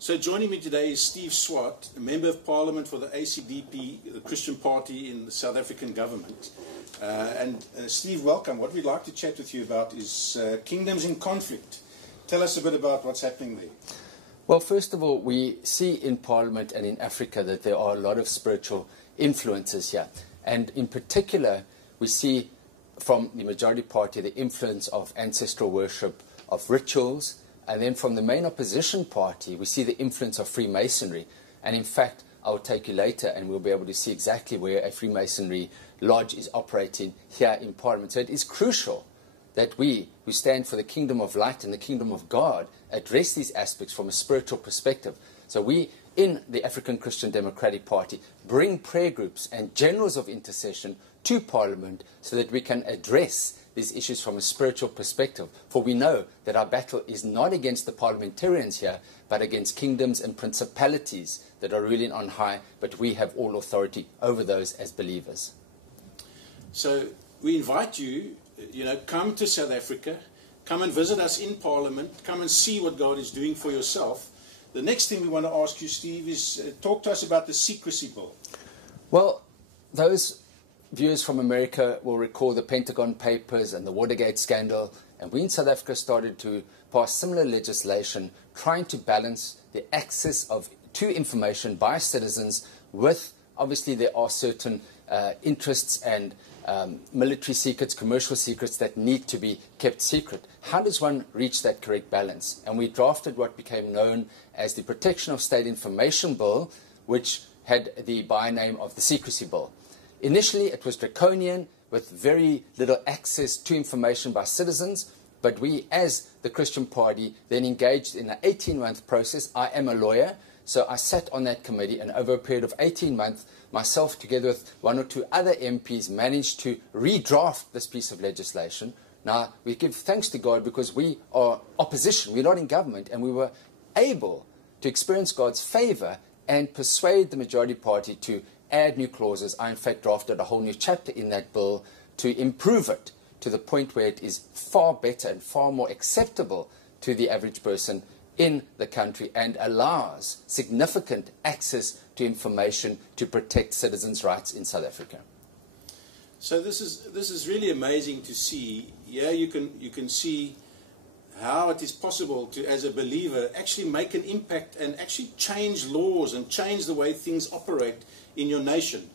So joining me today is Steve Swart, a Member of Parliament for the ACDP, the Christian Party in the South African government. Steve, welcome. What we'd like to chat with you about is kingdoms in conflict. Tell us a bit about what's happening there. Well, first of all, we see in Parliament and in Africa that there are a lot of spiritual influences here. And in particular, we see from the majority party the influence of ancestral worship, of rituals. And then from the main opposition party, we see the influence of Freemasonry. And in fact, I'll take you later and we'll be able to see exactly where a Freemasonry lodge is operating here in Parliament. So it is crucial that we, who stand for the kingdom of light and the kingdom of God, address these aspects from a spiritual perspective. So we, in the African Christian Democratic Party, bring prayer groups and generals of intercession to Parliament so that we can address these issues from a spiritual perspective. For we know that our battle is not against the parliamentarians here, but against kingdoms and principalities that are ruling on high, but we have all authority over those as believers. So we invite you, come to South Africa, come and visit us in Parliament, come and see what God is doing for yourself. The next thing we want to ask you, Steve, is talk to us about the secrecy bill. Well, those viewers from America will recall the Pentagon Papers and the Watergate scandal, and we in South Africa started to pass similar legislation trying to balance the access to information by citizens with, obviously there are certain interests and military secrets, commercial secrets that need to be kept secret. How does one reach that correct balance? And we drafted what became known as the Protection of State Information Bill, which had the by name of the Secrecy Bill. Initially, it was draconian, with very little access to information by citizens, but we, as the Christian Party, then engaged in an 18-month process. I am a lawyer, so I sat on that committee, and over a period of 18 months, myself, together with one or two other MPs, managed to redraft this piece of legislation. Now, we give thanks to God because we are opposition, we're not in government, and we were able to experience God's favor and persuade the majority party to add new clauses. I, in fact, drafted a whole new chapter in that bill to improve it to the point where it is far better and far more acceptable to the average person in the country and allows significant access to information to protect citizens' rights in South Africa. So this is really amazing to see. Yeah, you can see how it is possible to, as a believer, actually make an impact and actually change laws and change the way things operate in your nation.